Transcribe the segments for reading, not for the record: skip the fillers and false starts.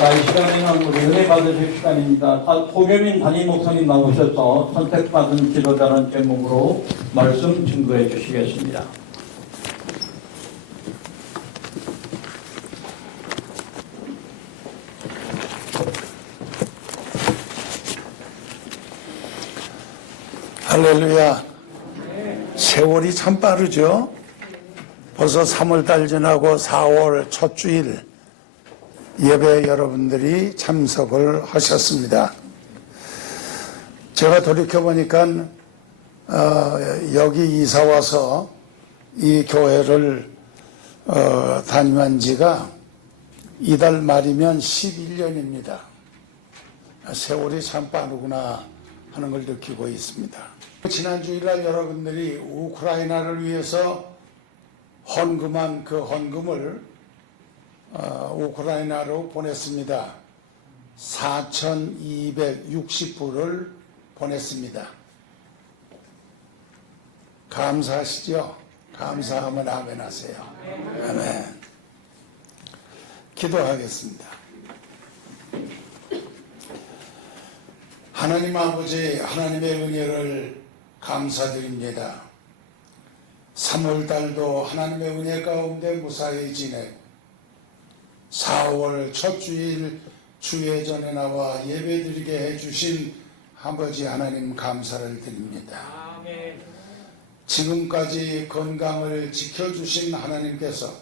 자, 이 시간에는 우리 은혜 받으실 시간입니다. 소교민 담임 목사님 나오셔서 선택받은 지도자라는 제목으로 말씀 증거해 주시겠습니다. 할렐루야. 세월이 참 빠르죠. 벌써 3월달 지나고 4월 첫 주일 예배 여러분들이 참석을 하셨습니다. 제가 돌이켜보니까 여기 이사와서 이 교회를 다니는 지가 이달 말이면 11년입니다. 세월이 참 빠르구나 하는 걸 느끼고 있습니다. 지난 주일날 여러분들이 우크라이나를 위해서 헌금한 그 헌금을 우크라이나로 보냈습니다. 4,260불을 보냈습니다. 감사하시죠? 감사하면 아멘 하세요. 아멘. 기도하겠습니다. 하나님 아버지, 하나님의 은혜를 감사드립니다. 3월달도 하나님의 은혜 가운데 무사히 지내고 4월 첫 주일 주의 전에 나와 예배드리게 해주신 아버지 하나님 감사를 드립니다. 아멘. 지금까지 건강을 지켜주신 하나님께서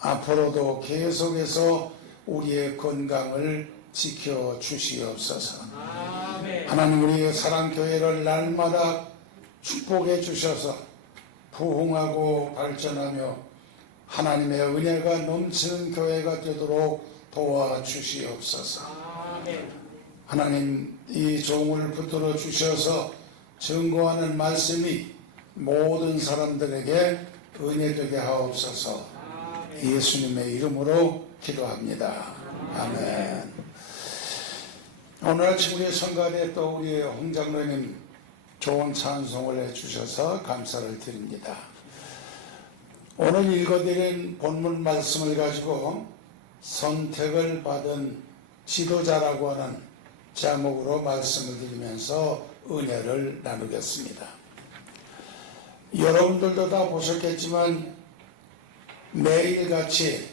앞으로도 계속해서 우리의 건강을 지켜주시옵소서. 아멘. 하나님 우리의 사랑교회를 날마다 축복해 주셔서 부흥하고 발전하며 하나님의 은혜가 넘치는 교회가 되도록 도와주시옵소서. 아멘. 하나님 이 종을 붙들어 주셔서 증거하는 말씀이 모든 사람들에게 은혜되게 하옵소서. 아멘. 예수님의 이름으로 기도합니다. 아멘. 오늘 아침 우리 성가대에 또 우리 홍 장로님 좋은 찬송을 해주셔서 감사를 드립니다. 오늘 읽어드린 본문 말씀을 가지고 선택을 받은 지도자라고 하는 제목으로 말씀을 드리면서 은혜를 나누겠습니다. 여러분들도 다 보셨겠지만 매일같이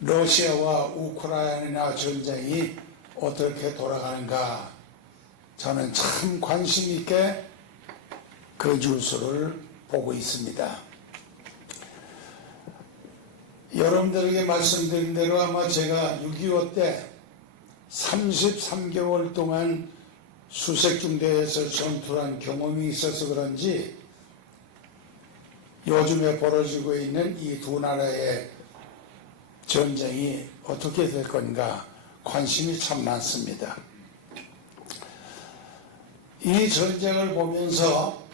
러시아와 우크라이나 전쟁이 어떻게 돌아가는가 저는 참 관심 있게 그 뉴스를 보고 있습니다. 여러분들에게 말씀드린 대로 아마 제가 6.25 때 33개월 동안 수색중대에서 전투한 경험이 있어서 그런지 요즘에 벌어지고 있는 이 두 나라의 전쟁이 어떻게 될 건가 관심이 참 많습니다. 이 전쟁을 보면서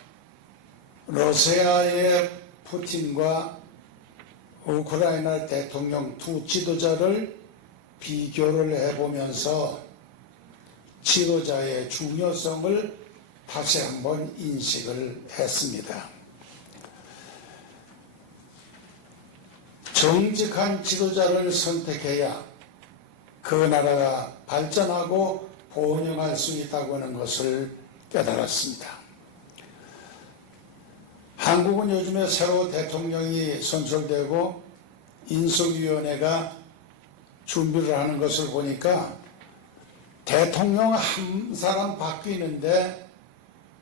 러시아의 푸틴과 우크라이나 대통령 두 지도자를 비교를 해보면서 지도자의 중요성을 다시 한번 인식을 했습니다. 정직한 지도자를 선택해야 그 나라가 발전하고 번영할 수 있다고 하는 것을 깨달았습니다. 한국은 요즘에 새로 대통령이 선출되고 인수위원회가 준비를 하는 것을 보니까 대통령 한 사람 바뀌는데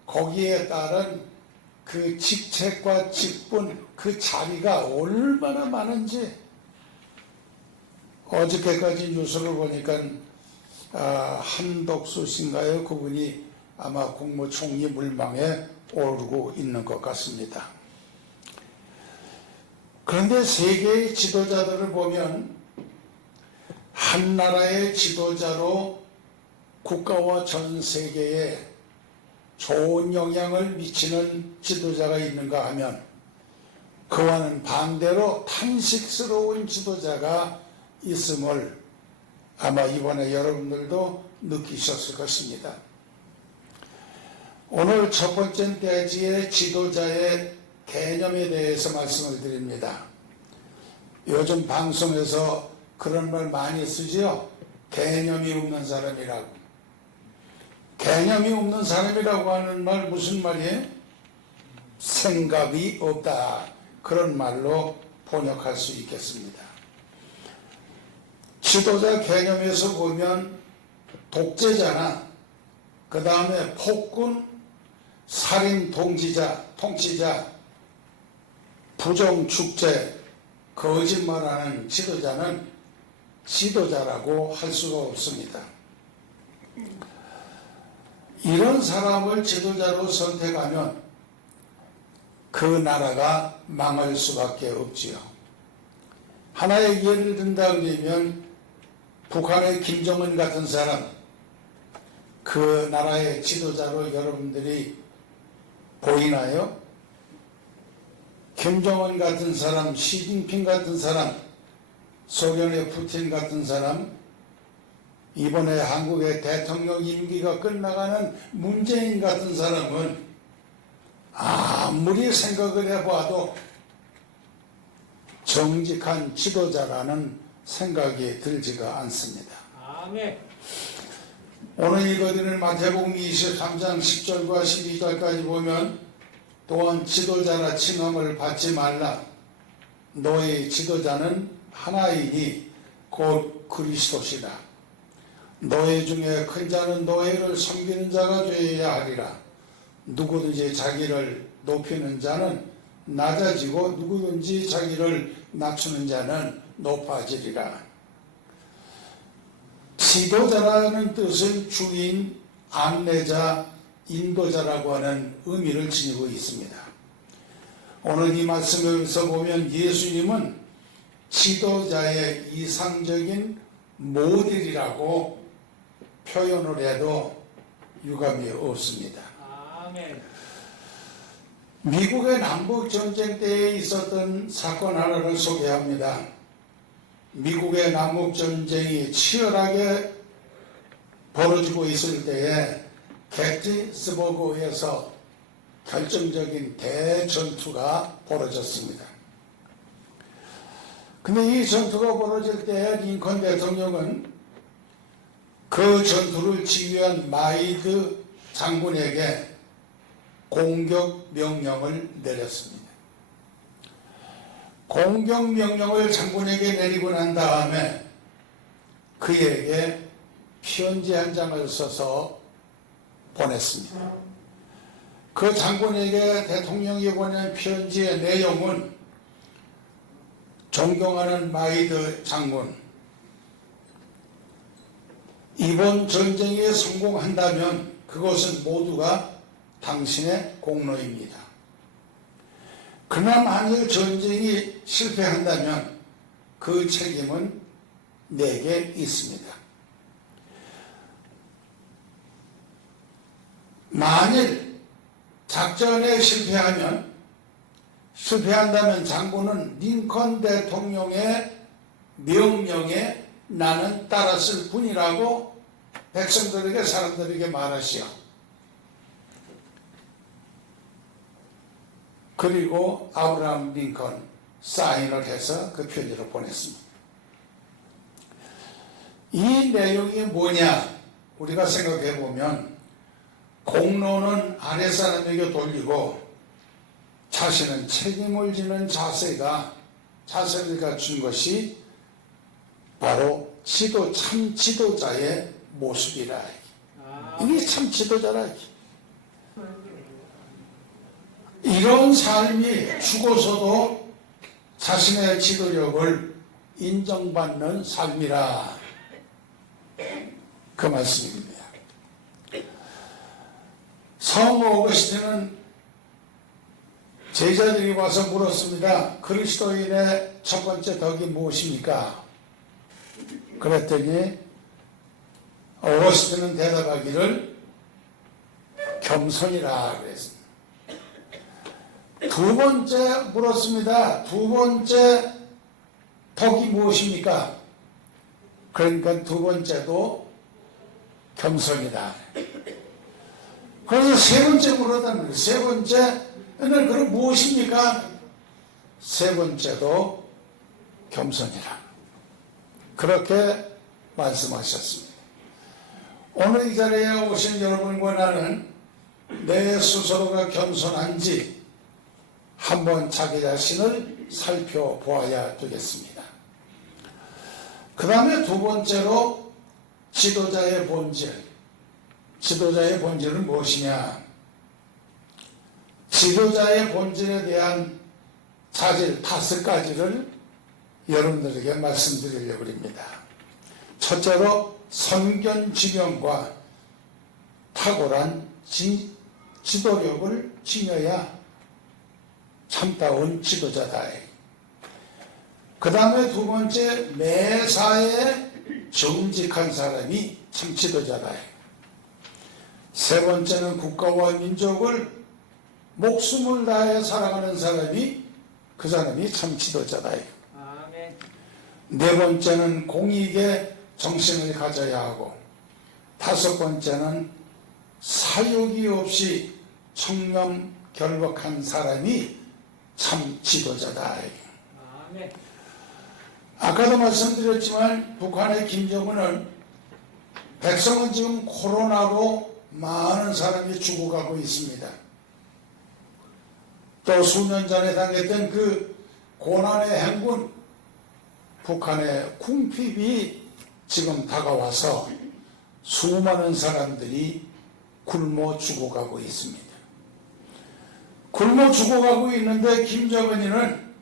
거기에 따른 그 직책과 직분, 그 자리가 얼마나 많은지 어저께까지 뉴스를 보니까 한덕수 씨인가요? 그분이 아마 국무총리 물망에 오르고 있는 것 같습니다. 그런데 세계의 지도자들을 보면 한 나라의 지도자로 국가와 전 세계에 좋은 영향을 미치는 지도자가 있는가 하면 그와는 반대로 탄식스러운 지도자가 있음을 아마 이번에 여러분들도 느끼셨을 것입니다. 오늘 첫 번째 대지의 지도자의 개념에 대해서 말씀을 드립니다. 요즘 방송에서 그런 말 많이 쓰지요. 개념이 없는 사람이라고. 개념이 없는 사람이라고 하는 말 무슨 말이에요? 생각이 없다. 그런 말로 번역할 수 있겠습니다. 지도자 개념에서 보면 독재자나 그 다음에 폭군, 살인 통치자, 부정축제, 거짓말하는 지도자는 지도자라고 할 수가 없습니다. 이런 사람을 지도자로 선택하면 그 나라가 망할 수밖에 없지요. 하나의 예를 든다 그러면 북한의 김정은 같은 사람, 그 나라의 지도자로 여러분들이 보이나요? 김정은 같은 사람, 시진핑 같은 사람, 소련의 푸틴 같은 사람, 이번에 한국의 대통령 임기가 끝나가는 문재인 같은 사람은 아무리 생각을 해봐도 정직한 지도자라는 생각이 들지가 않습니다. 아멘. 오늘 읽어드리는 마태복음 23장 10절과 12절까지 보면 또한 지도자라 칭함을 받지 말라. 너의 지도자는 하나이니 곧 그리스도시라. 너희 중에 큰 자는 너희를 섬기는 자가 되어야 하리라. 누구든지 자기를 높이는 자는 낮아지고 누구든지 자기를 낮추는 자는 높아지리라. 지도자라는 뜻은 주인, 안내자, 인도자라고 하는 의미를 지니고 있습니다. 오늘 이 말씀에서 보면 예수님은 지도자의 이상적인 모델이라고 표현을 해도 유감이 없습니다. 아멘. 미국의 남북전쟁 때에 있었던 사건 하나를 소개합니다. 미국의 남북전쟁이 치열하게 벌어지고 있을 때에 게티스버그에서 결정적인 대전투가 벌어졌습니다. 근데 이 전투가 벌어질 때 링컨 대통령은 그 전투를 지휘한 마이드 장군에게 공격 명령을 내렸습니다. 공격 명령을 장군에게 내리고 난 다음에 그에게 편지 한 장을 써서 보냈습니다. 그 장군에게 대통령이 보낸 편지의 내용은 존경하는 마이드 장군, 이번 전쟁에 성공한다면 그것은 모두가 당신의 공로입니다. 그러나 만일 전쟁이 실패한다면 그 책임은 내게 있습니다. 만일 작전에 실패한다면 장군은 링컨 대통령의 명령에 나는 따랐을 뿐이라고 백성들에게, 사람들에게 말하시오. 그리고 아브라함 링컨 사인을 해서 그 편지를 보냈습니다. 이 내용이 뭐냐? 우리가 생각해 보면 공로는 아래 사람에게 돌리고 자신은 책임을 지는 자세를 갖춘 것이 바로 참 지도자의 모습이라. 이게 참 지도자라. 이런 삶이 죽어서도 자신의 지도력을 인정받는 삶이라. 그 말씀입니다. 성 어거스틴은 제자들이 와서 물었습니다. 그리스도인의 첫 번째 덕이 무엇입니까? 그랬더니 어거스틴은 대답하기를 겸손이라 그랬습니다. 두 번째 물었습니다. 두 번째 덕이 무엇입니까? 그러니까 두 번째도 겸손이다. 그래서 세 번째 물었다는 거예요. 세 번째는 그럼 무엇입니까? 세 번째도 겸손이라. 그렇게 말씀하셨습니다. 오늘 이 자리에 오신 여러분과 나는 내 스스로가 겸손한지 한번 자기 자신을 살펴보아야 되겠습니다. 그 다음에 두 번째로 지도자의 본질. 지도자의 본질은 무엇이냐? 지도자의 본질에 대한 자질 5가지를 여러분들에게 말씀드리려고 합니다. 첫째로 선견지명과 탁월한 지도력을 지녀야 참다운 지도자다. 그 다음에 두 번째, 매사에 정직한 사람이 참 지도자다. 세 번째는 국가와 민족을 목숨을 다해 살아가는 사람이 그 사람이 참 지도자다. 아멘. 네 번째는 공익의 정신을 가져야 하고, 다섯 번째는 사욕이 없이 청렴결박한 사람이 참 지도자다. 아멘. 아까도 말씀드렸지만 북한의 김정은은 백성은 지금 코로나로 많은 사람이 죽어가고 있습니다. 또 수년 전에 당했던 그 고난의 행군, 북한의 궁핍이 지금 다가와서 수많은 사람들이 굶어 죽어가고 있습니다. 굶어 죽어가고 있는데 김정은이는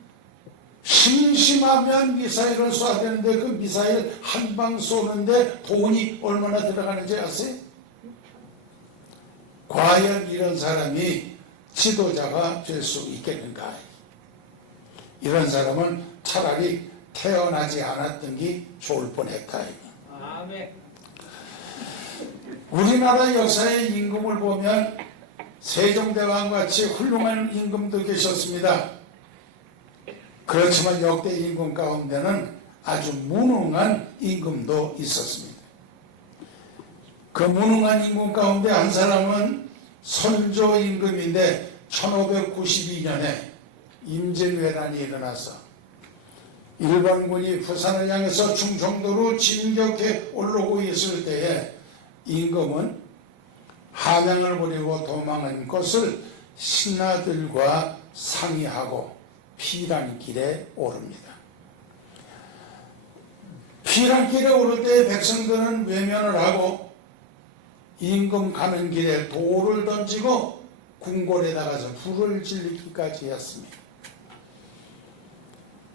심심하면 미사일을 쏴야 되는데 그 미사일 한 방 쏘는데 돈이 얼마나 들어가는지 아세요? 과연 이런 사람이 지도자가 될 수 있겠는가? 이런 사람은 차라리 태어나지 않았던 게 좋을 뻔했다. 아멘. 우리나라 역사의 임금을 보면 세종대왕같이 훌륭한 임금도 계셨습니다. 그렇지만 역대 임금 가운데는 아주 무능한 임금도 있었습니다. 그 무능한 임금 가운데 한 사람은 선조 임금인데 1592년에 임진왜란이 일어나서 일본군이 부산을 향해서 충청도로 진격해 올라오고 있을 때에 임금은 한양을 버리고 도망한 것을 신하들과 상의하고 피란길에 오릅니다. 피란길에 오를 때 백성들은 외면을 하고 임금 가는 길에 돌을 던지고 궁궐에 나가서 불을 질리기까지 했습니다.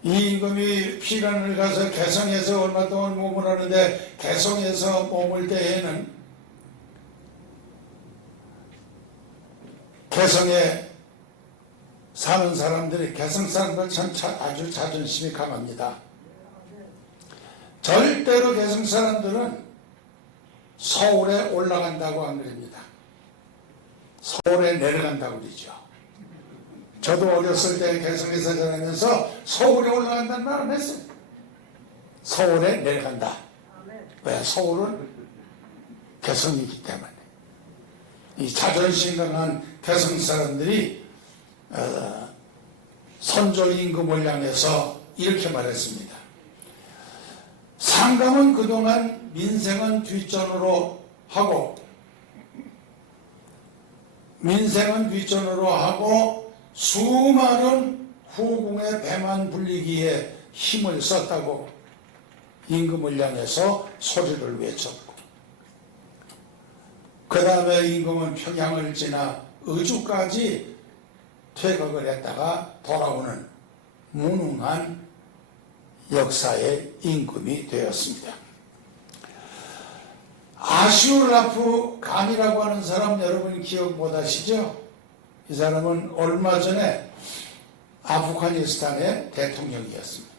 이 임금이 피란을 가서 개성에서 얼마 동안 머무르는데 개성에서 머물 때에는 개성에 사는 사람들이 개성 사람들 참 아주 자존심이 강합니다. 절대로 개성 사람들은 서울에 올라간다고 안 그럽니다. 서울에 내려간다고 그러죠. 저도 어렸을 때 개성에서 자라면서 서울에 올라간다는 말 안 했어요. 서울에 내려간다. 왜? 서울은 개성이기 때문에. 이 자존심 강한 개성 사람들이 선조 임금을 향해서 이렇게 말했습니다. 상감은 그동안 민생은 뒷전으로 하고 수많은 후궁의 배만 불리기에 힘을 썼다고 임금을 향해서 소리를 외쳤고, 그 다음에 임금은 평양을 지나 의주까지 퇴각을 했다가 돌아오는 무능한 역사의 임금이 되었습니다. 아슈라프 간이라고 하는 사람 여러분 기억 못하시죠? 이 사람은 얼마 전에 아프가니스탄의 대통령이었습니다.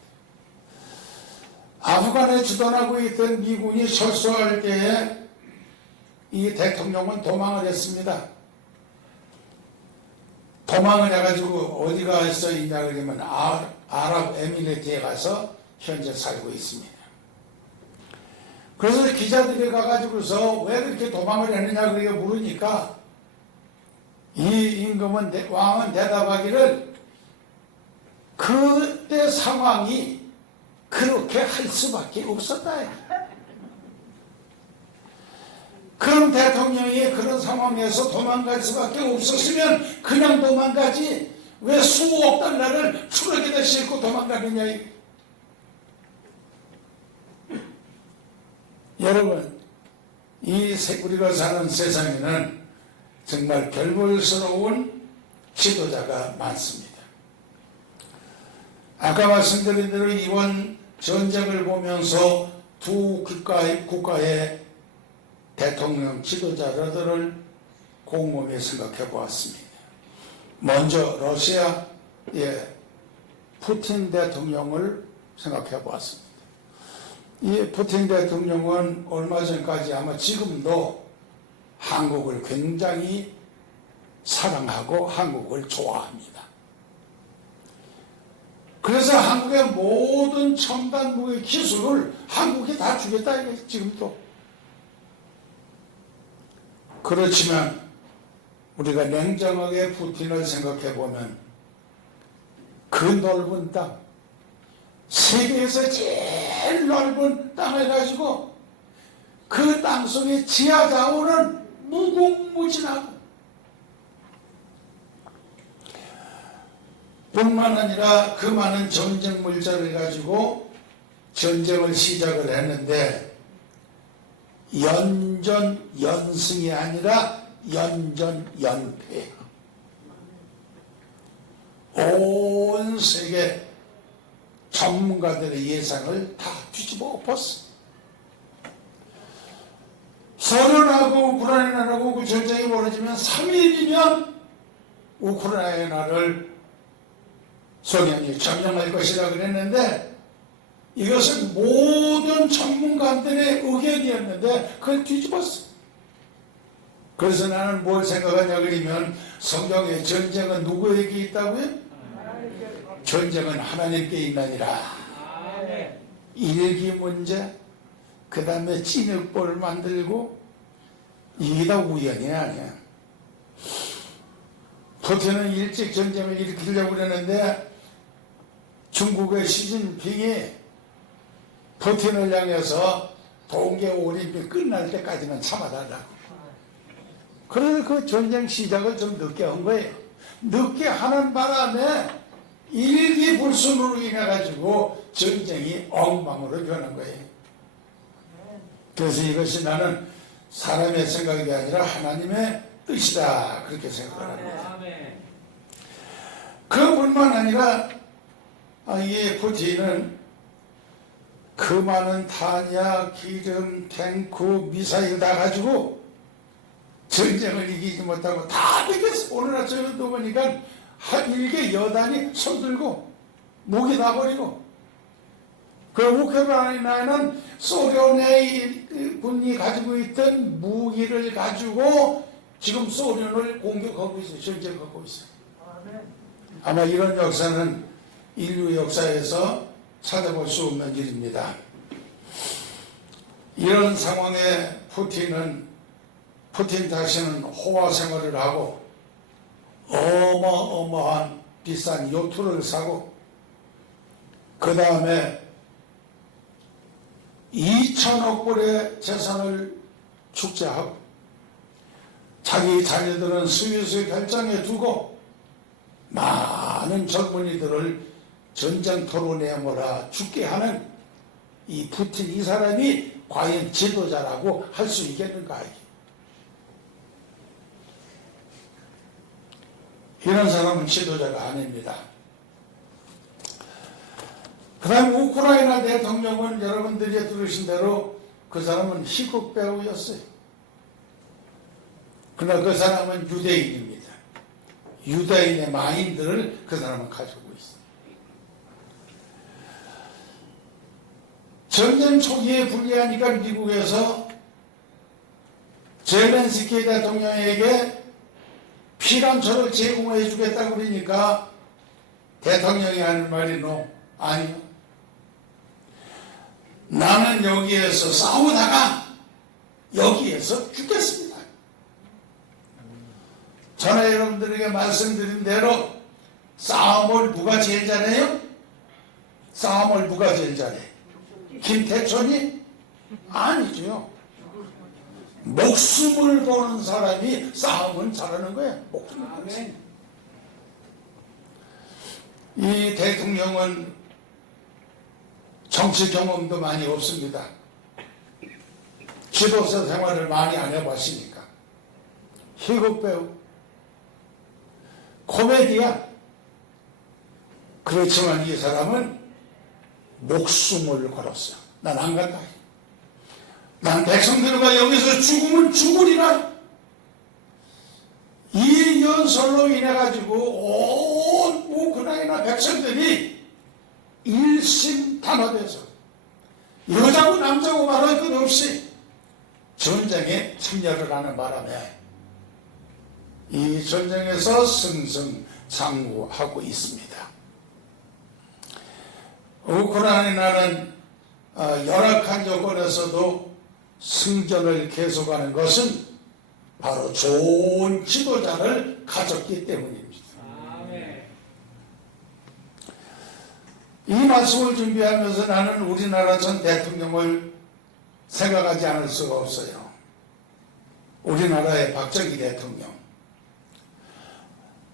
아프간에 주둔하고 있던 미군이 철수할 때에 이 대통령은 도망을 했습니다. 도망을 해가지고 어디 가서 있냐 그러면 아랍에미리트에 가서 현재 살고 있습니다. 그래서 기자들이 가가지고서 왜 그렇게 도망을 했느냐 그렇게 물으니까 이 임금은 왕은 대답하기를 그때 상황이 그렇게 할 수밖에 없었다. 그런 대통령이 그런 상황에서 도망갈 수밖에 없었으면 그냥 도망가지 왜 수억 달러를 추락에다 싣고 도망가느냐. 여러분, 우리가 사는 세상에는 정말 별볼스러운 지도자가 많습니다. 아까 말씀드린 대로 이번 전쟁을 보면서 두 국가의 대통령 지도자들을 곰곰이 생각해 보았습니다. 먼저 러시아의 푸틴 대통령을 생각해 보았습니다. 이 푸틴 대통령은 얼마 전까지 아마 지금도 한국을 굉장히 사랑하고 한국을 좋아합니다. 그래서 한국의 모든 첨단 무기 기술을 한국에 다 주겠다 이게 지금도. 그렇지만 우리가 냉정하게 푸틴을 생각해 보면 그 넓은 땅, 세계에서 제일 넓은 땅을 가지고 그 땅 속에 지하 자원은 무궁무진하고 뿐만 아니라 그 많은 전쟁 물자를 가지고 전쟁을 시작을 했는데 연전연승이 아니라 연전연패. 온 세계 전문가들의 예상을 다 뒤집어 엎었어. 소련하고 우크라이나하고 그 전쟁이 벌어지면 3일이면 우크라이나를 소련이 점령할 것이라 그랬는데 이것은 모든 전문가들의 의견이었는데 그걸 뒤집었어. 그래서 나는 뭘 생각하냐 그러면 성경에 전쟁은 누구에게 있다고요? 전쟁은 하나님께 있나니라. 일기 문제, 그 다음에 진흙볼 만들고 이게 다 우연이 아니야. 푸틴은 일찍 전쟁을 일으키려고 그랬는데 중국의 시진핑이 푸틴을 향해서 동계올림픽 끝날 때까지는 참아달라고. 그래서 그 전쟁 시작을 좀 늦게 한 거예요. 늦게 하는 바람에 일기불순으로 인해 가지고 전쟁이 엉망으로 변한 거예요. 그래서 이것이 나는 사람의 생각이 아니라 하나님의 뜻이다 그렇게 생각을 합니다. 그뿐만 아니라 이 푸틴은 그 많은 탄약, 기름, 탱크, 미사일 다 가지고 전쟁을 이기지 못하고 다 이겼어. 오늘 아침에도 보니까 한 일개 여단이 손들고 무기 다 버리고 그 우크라이나는 소련의 군이 가지고 있던 무기를 가지고 지금 소련을 공격하고 있어요. 전쟁하고 있어요. 아마 이런 역사는 인류 역사에서 찾아볼 수 없는 일입니다. 이런 상황에 푸틴 자신은 호화 생활을 하고 어마어마한 비싼 요트를 사고 그 다음에 2천억 불의 재산을 축제하고 자기 자녀들은 스위스 결정해 두고 많은 젊은이들을 전쟁터로 내몰아 죽게 하는 이 푸틴 이 사람이 과연 지도자라고 할 수 있겠는가. 이런 사람은 지도자가 아닙니다. 그 다음 우크라이나 대통령은 여러분들이 들으신 대로 그 사람은 희극 배우였어요. 그러나 그 사람은 유대인입니다. 유대인의 마인드를 그 사람은 가지고 있어요. 전쟁 초기에 불리하니까 미국에서 젤렌스키 대통령에게 피난처를 제공해 주겠다고 그러니까 대통령이 하는 말이 아니요. 나는 여기에서 싸우다가 여기에서 죽겠습니다. 전에 여러분들에게 말씀드린 대로 싸움을 누가 제일 잘해요? 싸움을 누가 제일 잘해? 김태천이? 아니죠. 목숨을 거는 사람이 싸움을 잘하는 거야. 목숨을 거는 사람. 아멘. 이 대통령은 정치 경험도 많이 없습니다. 지도자 생활을 많이 안 해봤으니까. 희극 배우, 코미디야. 그렇지만 이 사람은 목숨을 걸었어. 난 안 간다. 난 백성들과 여기서 죽으면 죽으리라. 이 연설로 인해 가지고 온 우크라이나 백성들이 일심단합해서 여자고 남자고 말할 것 없이 전쟁에 참여를 하는 바람에 이 전쟁에서 승승장구하고 있습니다. 우크라이나는 열악한 조건에서도 승전을 계속하는 것은 바로 좋은 지도자를 가졌기 때문입니다. 아멘. 이 말씀을 준비하면서 나는 우리나라 전 대통령을 생각하지 않을 수가 없어요. 우리나라의 박정희 대통령.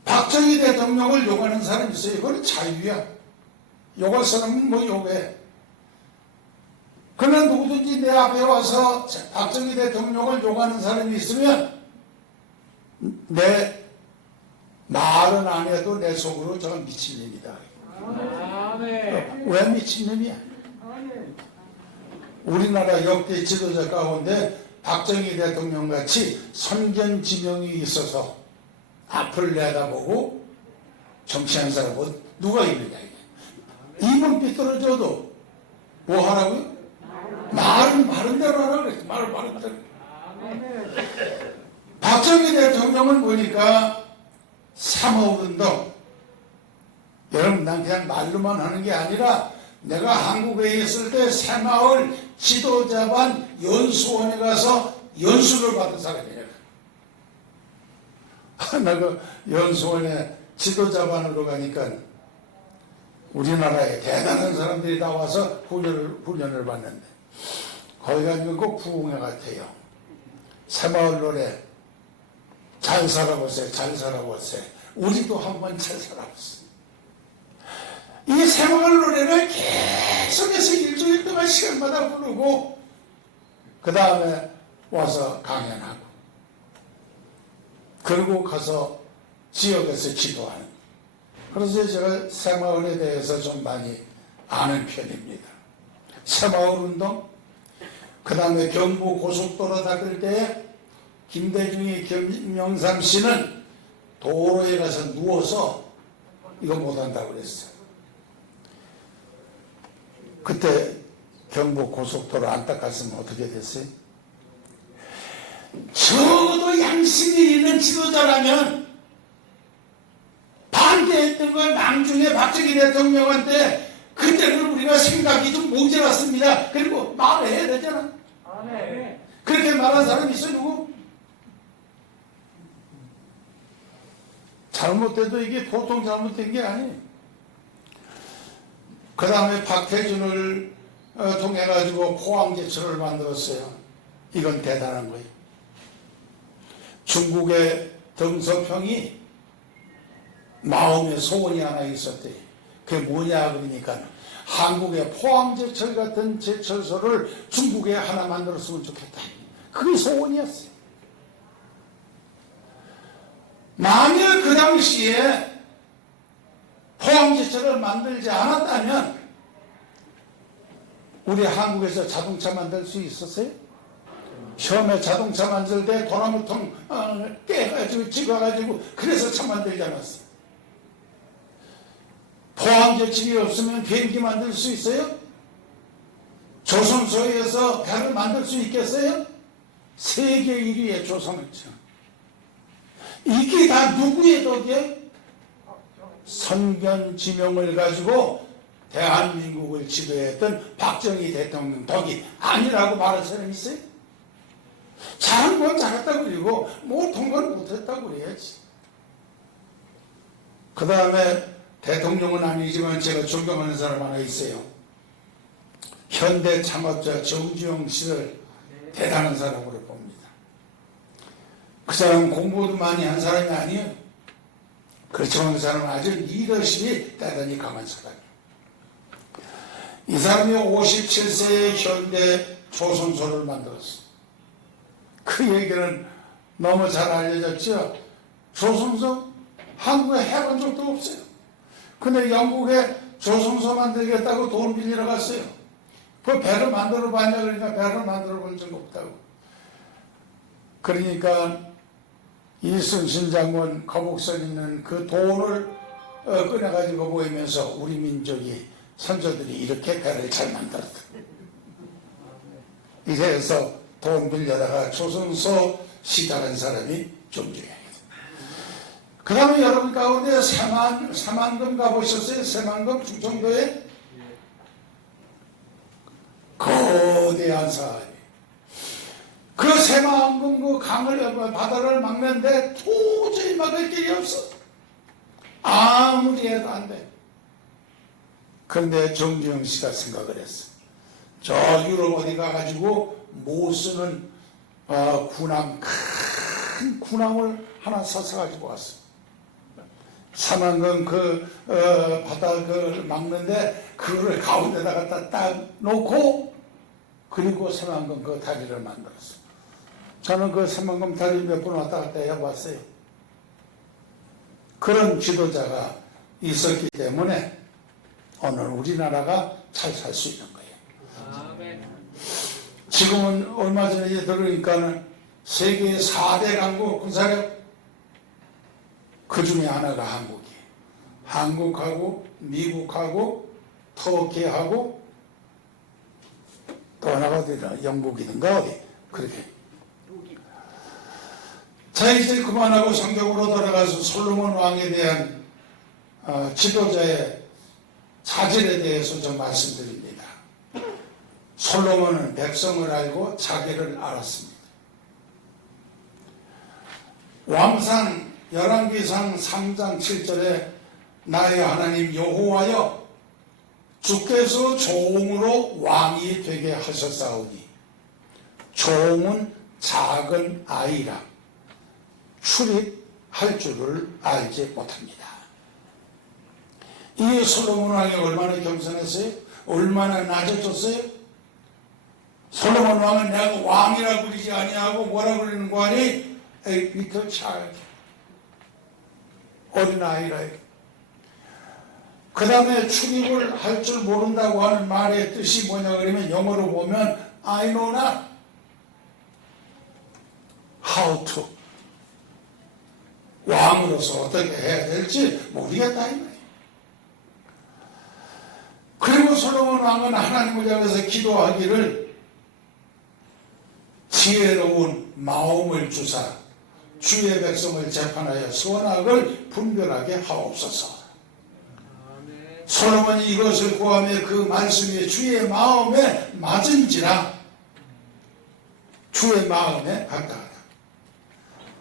박정희 대통령을 욕하는 사람이 있어요. 이거는 자유야. 욕할 사람은 뭐 욕해. 그러나 누구든지 내 앞에 와서 박정희 대통령을 욕하는 사람이 있으면 내 말은 안 해도 내 속으로 저건 미친놈이다. 아멘. 왜 미친놈이야? 우리나라 역대 지도자 가운데 박정희 대통령 같이 선견지명이 있어서 앞을 내다보고 정치한 사람은 누가 있느냐. 입은 삐뚤어져도 뭐 하라고요? 말은 바른 대로 하라고 그랬어. 말을 바른 대로. 박정희 대통령은 보니까 3.5운동. 여러분, 난 그냥 말로만 하는 게 아니라 내가 한국에 있을 때 새마을 지도자반 연수원에 가서 연수를 받은 사람이에요. 나 그 연수원에 지도자반으로 가니까 우리나라에 대단한 사람들이 다 와서 훈련을 받는데 거기 가니까 꼭 부흥회 같아요. 새마을 노래 잘 살아보세요. 잘 살아보세요. 우리도 한번 잘 살아보세요. 이 새마을 노래를 계속해서 일주일 동안 시간마다 부르고 그 다음에 와서 강연하고 그리고 가서 지역에서 기도하는. 그래서 제가 새마을에 대해서 좀 많이 아는 편입니다. 새마을운동, 그 다음에 경부 고속도로 닦을 때 김대중이 김영삼 씨는 도로에 가서 누워서 이거 못한다고 그랬어요. 그때 경부 고속도로 안 닦았으면 어떻게 됐어요? 적어도 양심이 있는 지도자라면 반대했던 걸 나중에 박정희 대통령한테 그때는 우리가 생각이 좀 모자랐습니다. 그리고 말을 해야 되잖아. 아멘. 그렇게 말한 사람이 있어 누구? 잘못돼도 이게 보통 잘못된 게 아니에요. 그 다음에 박태준을 통해 가지고 포항제철을 만들었어요. 이건 대단한 거예요. 중국의 덩서평이 마음에 소원이 하나 있었대요. 그게 뭐냐 그러니까 한국의 포항제철 같은 제철소를 중국에 하나 만들었으면 좋겠다. 그게 소원이었어요. 만일 그 당시에 포항제철을 만들지 않았다면 우리 한국에서 자동차 만들 수 있었어요? 처음에 자동차 만들 때 도나무통 깨가지고 찍어가지고 그래서 차 만들지 않았어요. 포항제철이 없으면 비행기 만들 수 있어요? 조선소에서 배를 만들 수 있겠어요? 세계 1위의 조선업체. 이게 다 누구의 덕이에요? 선견지명을 가지고 대한민국을 지도했던 박정희 대통령 덕이 아니라고 말할 사람이 있어요? 잘한 건 잘했다고 그러고 못한 건 못했다고 그래야지. 그 다음에 대통령은 아니지만 제가 존경하는 사람 하나 있어요. 현대 창업자 정주영 씨를 대단한 사람으로 봅니다. 그 사람은 공부도 많이 한 사람이 아니에요. 그렇지만 그 사람은 아주 리더십이 대단히 강한 사람이에요. 이 사람이 57세에 현대 조선소를 만들었어요. 그 얘기는 너무 잘 알려졌죠. 조선소 한국에 해본 적도 없어요. 근데 영국에 조선소 만들겠다고 돈 빌리러 갔어요. 그 배를 만들어 봤냐 그러니까 배를 만들어 본 적 없다고. 그러니까 이순신 장군 거북선 있는 그 돈을 꺼내가지고 보이면서 우리 민족이 선조들이 이렇게 배를 잘 만들었다. 이래서 돈 빌려다가 조선소 시작한 사람이 정주영이다. 그 다음에 여러분 가운데 새만금 가보셨어요? 새만금 충청도에? 거대한 사람이. 그 새만금 그 강을, 바다를 막는데 도저히 막을 길이 없어. 아무리 해도 안 돼. 그런데 정주영 씨가 생각을 했어. 저 유럽 어디 가가지고 못 쓰는 군함, 큰 군함을 하나 사가지고 왔어. 새만금 바닥을 막는데 그거를 가운데다가 딱 놓고 그리고 새만금 그 다리를 만들었어. 저는 그 새만금 다리 몇 번 왔다 갔다 해봤어요. 그런 지도자가 있었기 때문에 오늘 우리나라가 잘 살 수 있는 거예요. 아멘. 지금은 얼마 전에 들으니까 세계 4대 강국 군사력 그 중에 하나가 한국이에요. 한국하고 미국하고 터키하고 또 하나가 어디나 영국이든가 어디 그렇게. 자 이제 그만하고 성경으로 돌아가서 솔로몬 왕에 대한 지도자의 자질에 대해서 좀 말씀드립니다. 솔로몬은 백성을 알고 자기를 알았습니다. 왕상 열왕기상 3장 7절에 나의 하나님 여호와여 주께서 종으로 왕이 되게 하셨사오니 종은 작은 아이라 출입할 줄을 알지 못합니다. 이 솔로몬 왕이 얼마나 겸손했어요? 얼마나 낮아졌어요? 솔로몬 왕은 내가 왕이라고 그러지 아니하고 뭐라 그러는 거 아니? A little child. 어린아이라. 그 다음에 출입을 할 줄 모른다고 하는 말의 뜻이 뭐냐 그러면 영어로 보면 I know not how to. 왕으로서 어떻게 해야 될지 모르겠다 이 말이에요. 그리고 솔로몬 왕은 하나님을 향해서 기도하기를 지혜로운 마음을 주사 주의 백성을 재판하여 선악을 분별하게 하옵소서. 솔로몬이 이것을 구하며 그 말씀이 주의 마음에 맞은지라 주의 마음에 같다.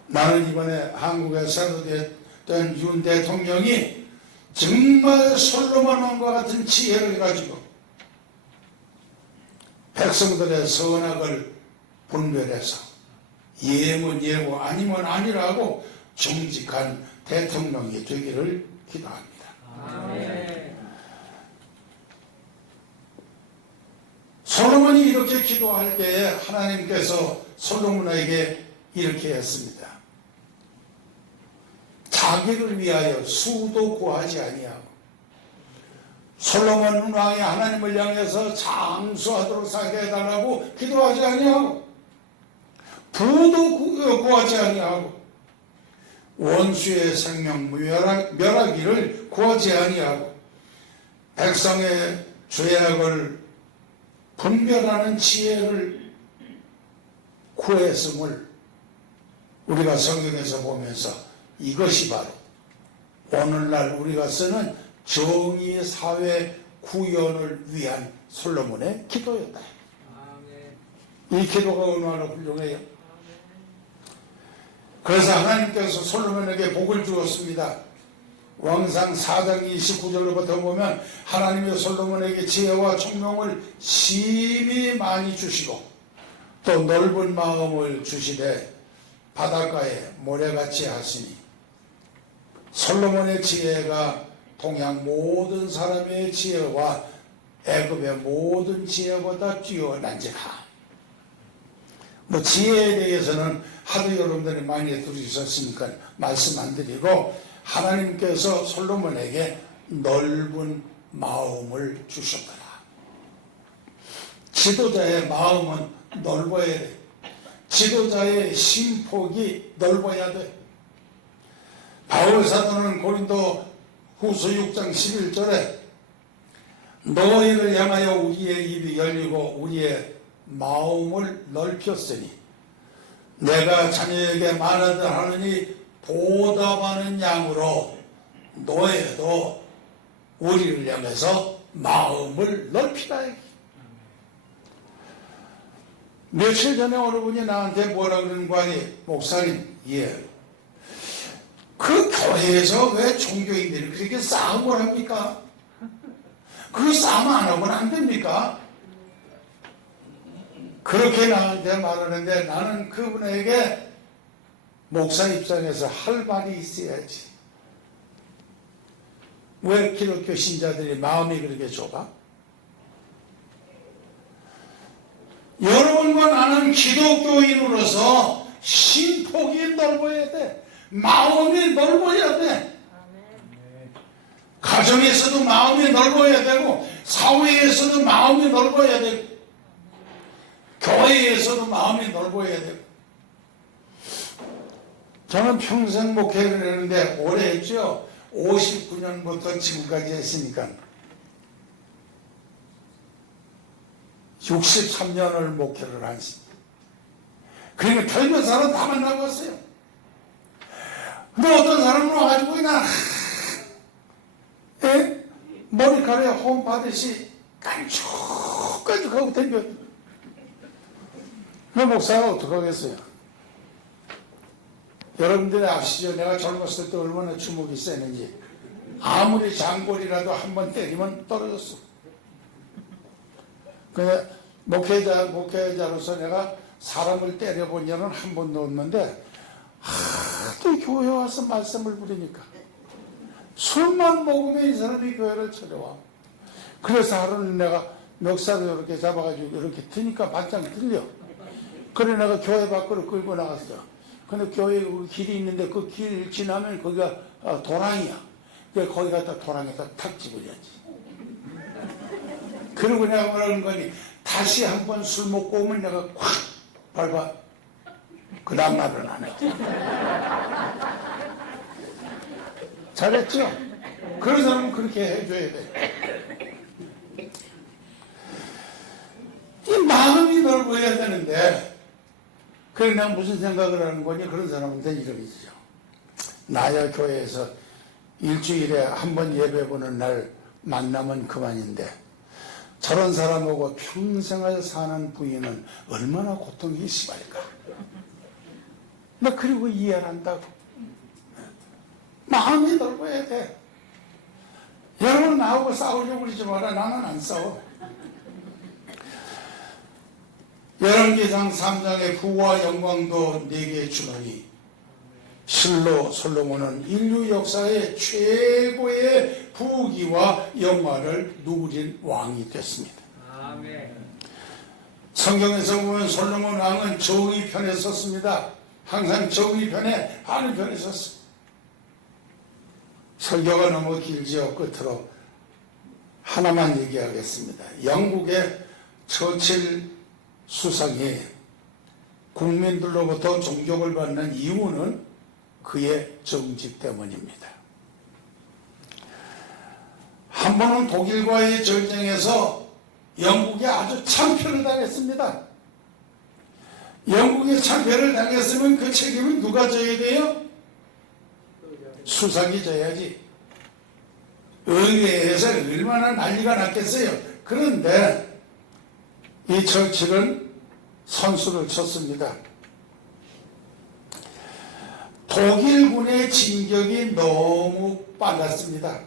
나는 이번에 한국에 새로 된 윤 대통령이 정말 솔로몬 왕과 같은 지혜를 가지고 백성들의 선악을 분별해서 예면 예고 아니면 아니라고 정직한 대통령이 되기를 기도합니다. 아멘. 솔로몬이 이렇게 기도할 때에 하나님께서 솔로몬에게 이렇게 했습니다. 자기를 위하여 수도 구하지 아니하고 솔로몬 왕이 하나님을 향해서 장수하도록 살게 해달라고 기도하지 아니하고 부도 구하지 아니하고 원수의 생명 멸하기를 구하지 아니하고 백성의 죄악을 분별하는 지혜를 구했음을 우리가 성경에서 보면서 이것이 바로 오늘날 우리가 쓰는 정의사회 구현을 위한 솔로몬의 기도였다. 이 기도가 얼마나 훌륭해요. 그래서 하나님께서 솔로몬에게 복을 주었습니다. 왕상 4장 29절로부터 보면 하나님이 솔로몬에게 지혜와 총명을 심히 많이 주시고 또 넓은 마음을 주시되 바닷가에 모래같이 하시니 솔로몬의 지혜가 동양 모든 사람의 지혜와 애굽의 모든 지혜보다 뛰어난지라. 뭐 지혜에 대해서는 하도 여러분들이 많이 들으셨으니까 말씀 안 드리고 하나님께서 솔로몬에게 넓은 마음을 주셨더라. 지도자의 마음은 넓어야 돼. 지도자의 심폭이 넓어야 돼. 바울 사도는 고린도 후서 6장 11절에 너희를 향하여 우리의 입이 열리고 우리의 마음을 넓혔으니 내가 자녀에게 말하듯 하느니 보답하는 양으로 너희도 우리를 향해서 마음을 넓히라. 며칠 전에 어느 분이 나한테 뭐라 그러는 거 아니? 목사님, 예. 그 교회에서 왜 종교인들이 그렇게 싸움을 합니까? 그 싸움 안 하고는 안 됩니까? 그렇게 나한테 말하는데 나는 그분에게 목사 입장에서 할 말이 있어야지. 왜 기독교 신자들이 마음이 그렇게 좁아? 여러분과 나는 기독교인으로서 심폭이 넓어야 돼. 마음이 넓어야 돼. 가정에서도 마음이 넓어야 되고 사회에서도 마음이 넓어야 되고 교회에서도 마음이 넓어야 되고. 저는 평생 목회를 했는데 오래 했죠. 59년부터 지금까지 했으니까 63년을 목회를 하시. 그러니까 별별 사람 다 만나봤어요. 근데 어떤 사람은 와가지고 그냥 머리카락에 홈 받듯이 깐죽깐죽하고 댕겨. 그 목사가 어떡하겠어요? 여러분들이 아시죠? 내가 젊었을 때 얼마나 주먹이 세는지. 아무리 장골이라도 한 번 때리면 떨어졌어. 그냥 목회자로서 내가 사람을 때려본 적은 한 번도 없는데 하도 교회 와서 말씀을 부리니까 술만 먹으면 이 사람이 교회를 찾아와. 그래서 하루는 내가 멱살을 이렇게 잡아가지고 이렇게 트니까 반짝 들려. 그래 내가 교회 밖으로 끌고 나갔어. 근데 교회에 길이 있는데 그 길 지나면 거기가 도랑이야. 그래서 거기 갖다 도랑에다 탁 집어야지. 그리고 내가 뭐라는 거니 다시 한 번 술 먹고 오면 내가 확 밟아. 그 다음 날은 안 해. 잘했죠? 그런 사람은 그렇게 해줘야 돼. 이 마음이 넓어야 되는데 그래 내가 무슨 생각을 하는 거니? 그런 사람한테 이러겠죠. 나야 교회에서 일주일에 한 번 예배 보는 날 만나면 그만인데 저런 사람하고 평생을 사는 부인은 얼마나 고통이 심할까? 나 그리고 이해 안 한다고. 마음이 넓어야 돼. 여러분 나하고 싸우려고 그러지 마라. 나는 안 싸워. 열왕기상 3장의 부와 영광도 네게 주노니 실로 솔로몬은 인류 역사의 최고의 부귀와 영화를 누린 왕이 됐습니다. 아멘. 성경에서 보면 솔로몬 왕은 정의 편에 섰습니다. 항상 정의 편에 하는 편에 섰습니다. 설교가 너무 길지요. 끝으로 하나만 얘기하겠습니다. 영국의 처칠 수상이 국민들로부터 존경을 받는 이유는 그의 정직 때문입니다. 한 번은 독일과의 전쟁에서 영국이 아주 참패를 당했습니다. 영국이 참패를 당했으면 그 책임은 누가 져야 돼요? 수상이 져야지. 의회에서 얼마나 난리가 났겠어요. 그런데 이 처칠은 선수를 쳤습니다. 독일군의 진격이 너무 빨랐습니다.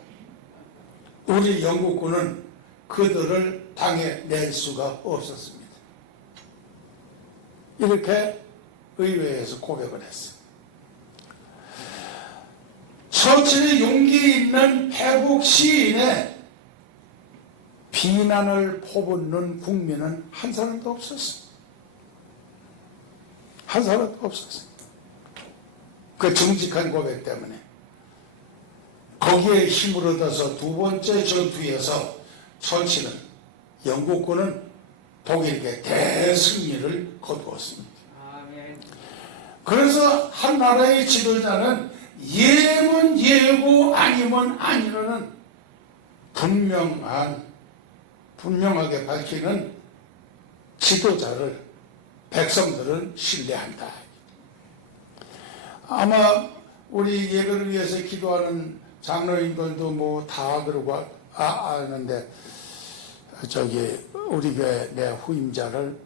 우리 영국군은 그들을 당해낼 수가 없었습니다. 이렇게 의회에서 고백을 했어요. 처칠의 용기 있는 회복 시인의 비난을 퍼붓는 국민은 한 사람도 없었어요. 한 사람도 없었어요. 그 정직한 고백 때문에. 거기에 힘을 얻어서 두 번째 전투에서 처칠은 영국군은 독일에게 대승리를 거두었습니다. 아멘. 그래서 한 나라의 지도자는 예면 예고 아니면 아니로는 분명하게 밝히는 지도자를 백성들은 신뢰한다. 아마 우리 예배를 위해서 기도하는 장로님들도 뭐 다 그러고 아는데 우리 교회 내 후임자를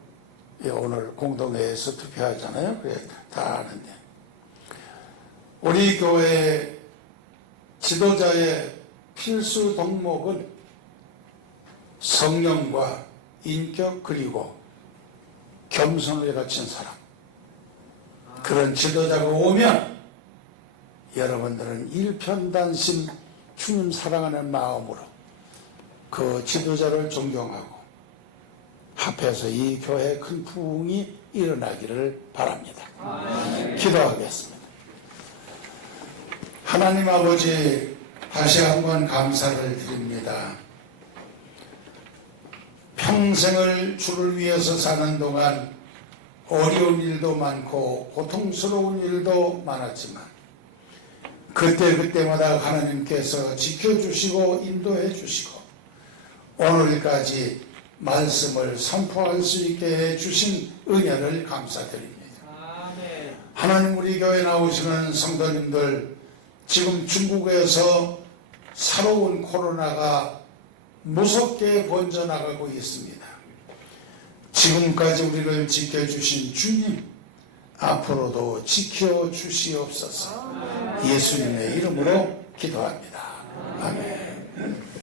오늘 공동회에서 투표하잖아요. 그래 다 아는데 우리 교회 지도자의 필수 덕목은 성령과 인격 그리고 겸손을 갖춘 사람. 그런 지도자가 오면 여러분들은 일편단심 주님 사랑하는 마음으로 그 지도자를 존경하고 합해서 이 교회에 큰 부흥이 일어나기를 바랍니다. 기도하겠습니다. 하나님 아버지, 다시 한번 감사를 드립니다. 평생을 주를 위해서 사는 동안 어려운 일도 많고 고통스러운 일도 많았지만 그때마다 하나님께서 지켜주시고 인도해 주시고 오늘까지 말씀을 선포할 수 있게 해주신 은혜를 감사드립니다. 아멘. 하나님, 우리 교회 나오시는 성도님들, 지금 중국에서 새로운 코로나가 무섭게 번져나가고 있습니다. 지금까지 우리를 지켜주신 주님, 앞으로도 지켜주시옵소서. 예수님의 이름으로 기도합니다. 아멘.